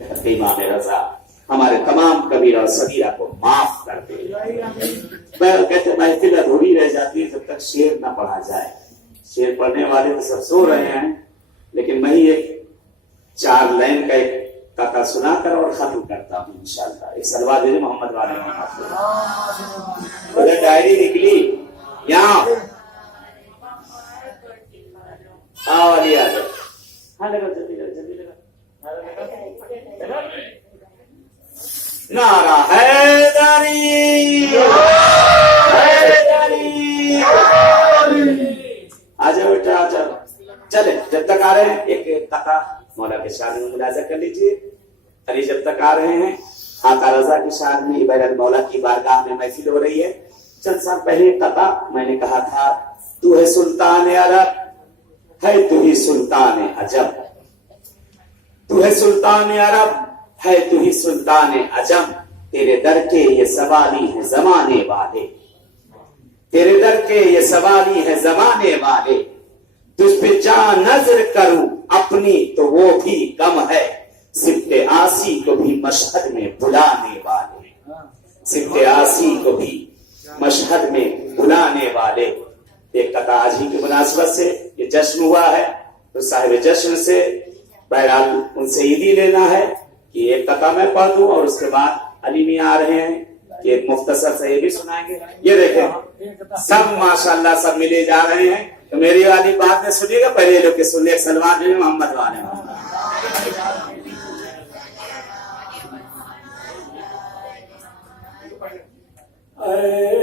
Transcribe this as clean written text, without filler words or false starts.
امام رضا ہمارے تمام کبیرہ اور صغیرہ کو معاف کر دے. کہتے محفل ادھوری رہ جاتی ہے جب تک شعر نہ پڑھا جائے. شعر پڑھنے والے تو سب سو رہے ہیں، لیکن میں ایک 4 لائن کا ایک قطعہ سنا کر اور ختم کرتا ہوں انشاءاللہ. ایک سلوات دے محمد والے محمد ڈائری نکلی یہاں علی آجا. ہاں لگا جلدی لگا جلدی لگا. نعرہ حیدری حیدری. آ جاؤ بیٹا آ جاؤ. چلے جب تک آ رہے ہیں ایک قطعہ مولا کے شان میں ملاحظہ کر لیجیے. علی جب تک آ رہے ہیں آقا رضا کی شان میں بہرحال مولا کی بارگاہ میں محفل ہو رہی ہے. چند سال پہلے قطعہ میں نے کہا تھا تو ہے سلطان عرب ہے تو ہی سلطان عجم. تو ہے سلطان عرب ہے تو ہی سلطان عجم. تیرے در کے یہ سوالی ہیں زمانے والے. تیرے در کے یہ سوالی ہیں زمانے والے. تجھ پہ جان نظر کروں اپنی تو وہ بھی کم ہے. صفت آسی کو بھی مشہد میں بلانے والے. صفت آسی کو بھی مشہد میں بلانے والے. ایک قطعہ آج ہی کی مناسبت سے یہ جشن ہوا ہے تو صاحب جشن سے بہرحال ان سے عیدی لینا ہے کہ ایک قطعہ میں پڑھ دوں اور اس کے بعد علی میاں آ رہے ہیں کہ ایک مختصر سے یہ بھی سنائیں گے. یہ دیکھیں سب ماشاءاللہ سب ملے جا رہے ہیں تو میری والی بات میں سنیے گا. پہلے لوگ کے سن لے سلمان بن محمد والے اے